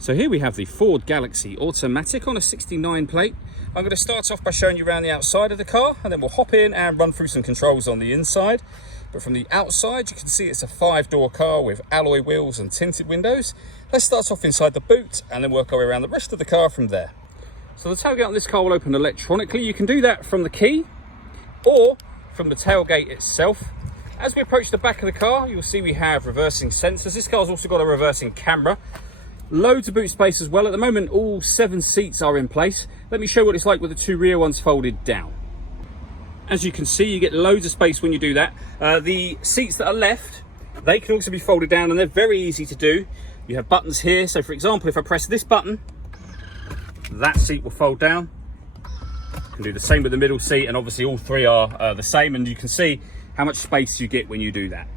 So here we have the Ford Galaxy Automatic on a 69 plate. I'm going to start off by showing you around the outside of the car, and then we'll hop in and run through some controls on the inside. But from the outside, you can see it's a 5-door car with alloy wheels and tinted windows. Let's start off inside the boot and then work our way around the rest of the car from there. So the tailgate on this car will open electronically. You can do that from the key or from the tailgate itself. As we approach the back of the car, you'll see we have reversing sensors. This car's also got a reversing camera. Loads of boot space as well. At the moment, all 7 seats are in place. Let me show you what it's like with the 2 rear ones folded down. As you can see, you get loads of space when you do that. The seats that are left, they can also be folded down, and they're very easy to do. You have buttons here. So for example, if I press this button, that seat will fold down. You can do the same with the middle seat, and obviously all 3 are the same, and you can see how much space you get when you do that.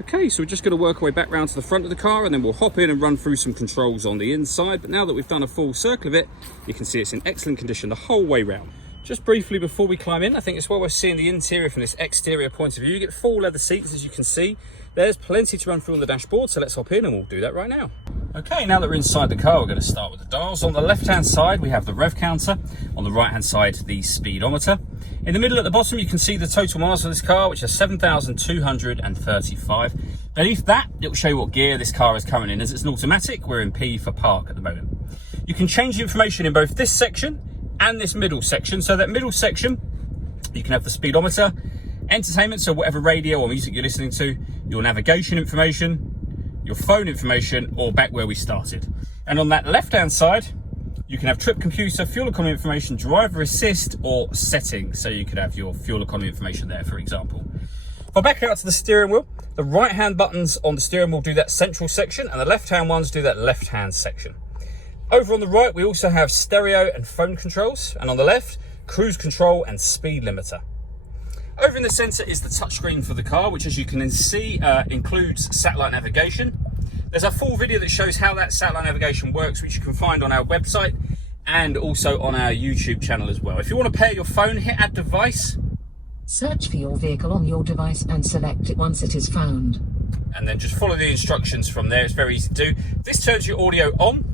Okay, so we're just going to work our way back round to the front of the car, and then we'll hop in and run through some controls on the inside. But now that we've done a full circle of it, you can see it's in excellent condition the whole way round. Just briefly before we climb in, I think it's well worth seeing the interior from this exterior point of view. You get full leather seats, as you can see. There's plenty to run through on the dashboard, so let's hop in and we'll do that right now. Okay, now that we're inside the car, we're going to start with the dials. On the left-hand side, we have the Rev Counter. On the right-hand side, the speedometer. In the middle at the bottom, you can see the total miles of this car, which is 7,235. Beneath that, it will show you what gear this car is currently in. As it's an automatic, we're in P for park at the moment. You can change the information in both this section and this middle section. So that middle section, you can have the speedometer, entertainment, so whatever radio or music you're listening to, your navigation information, your phone information, or back where we started. And on that left-hand side, you can have trip computer, fuel economy information, driver assist, or settings. So you could have your fuel economy information there, for example. If I back out to the steering wheel, the right-hand buttons on the steering wheel do that central section, and the left-hand ones do that left-hand section. Over on the right, we also have stereo and phone controls, and on the left, cruise control and speed limiter. Over in the center is the touchscreen for the car, which, as you can see, includes satellite navigation. There's a full video that shows how that satellite navigation works, which you can find on our website and also on our YouTube channel as well. If you want to pair your phone, hit add device. Search for your vehicle on your device and select it once it is found. And then just follow the instructions from there. It's very easy to do. This turns your audio on.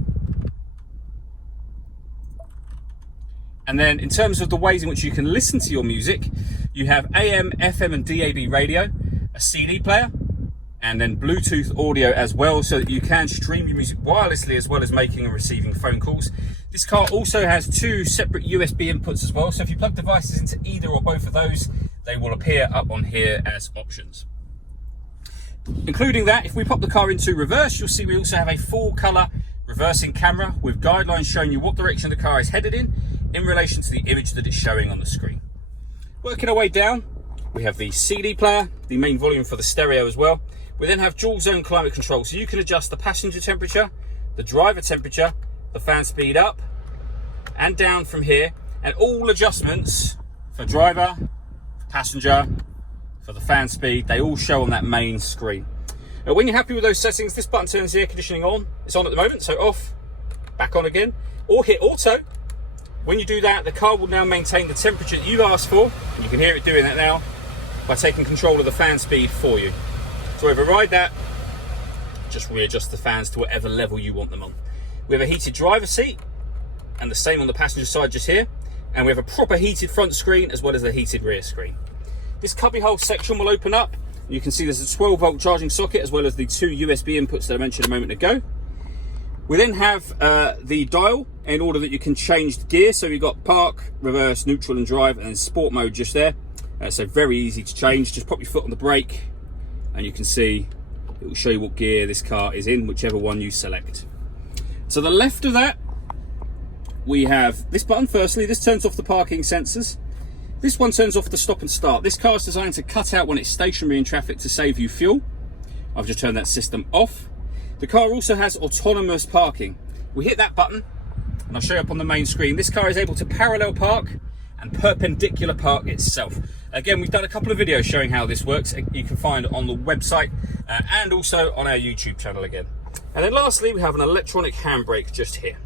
And then in terms of the ways in which you can listen to your music, you have AM, FM and DAB radio, a CD player, and then Bluetooth audio as well, so that you can stream your music wirelessly as well as making and receiving phone calls. This car also has 2 separate USB inputs as well, so if you plug devices into either or both of those, they will appear up on here as options. Including that, if we pop the car into reverse, you'll see we also have a full colour reversing camera with guidelines showing you what direction the car is headed in relation to the image that it's showing on the screen. Working our way down, we have the CD player, the main volume for the stereo as well. We then have dual zone climate control, so you can adjust the passenger temperature, the driver temperature, the fan speed up and down from here, and all adjustments for driver, for passenger, for the fan speed, they all show on that main screen. Now, when you're happy with those settings, this button turns the air conditioning on. It's on at the moment, so off, back on again, or hit auto. When you do that, the car will now maintain the temperature that you've asked for, and you can hear it doing that now by taking control of the fan speed for you. To override that, just readjust the fans to whatever level you want them on. We have a heated driver seat, and the same on the passenger side just here, and we have a proper heated front screen as well as the heated rear screen. This cubbyhole section will open up. You can see there's a 12-volt charging socket as well as the 2 USB inputs that I mentioned a moment ago. We then have the dial in order that you can change the gear. So we've got park, reverse, neutral and drive, and sport mode just there. So very easy to change. Just pop your foot on the brake and you can see it will show you what gear this car is in, whichever one you select. To the left of that, we have this button. Firstly, this turns off the parking sensors. This one turns off the stop and start. This car is designed to cut out when it's stationary in traffic to save you fuel. I've just turned that system off. The car also has autonomous parking. We hit that button and I'll show you up on the main screen. This car is able to parallel park and perpendicular park itself. Again, we've done a couple of videos showing how this works. You can find it on the website and also on our YouTube channel again. And then lastly, we have an electronic handbrake just here.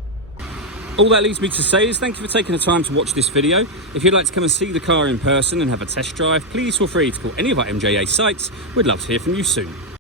All that leaves me to say is thank you for taking the time to watch this video. If you'd like to come and see the car in person and have a test drive, please feel free to call any of our MJA sites. We'd love to hear from you soon.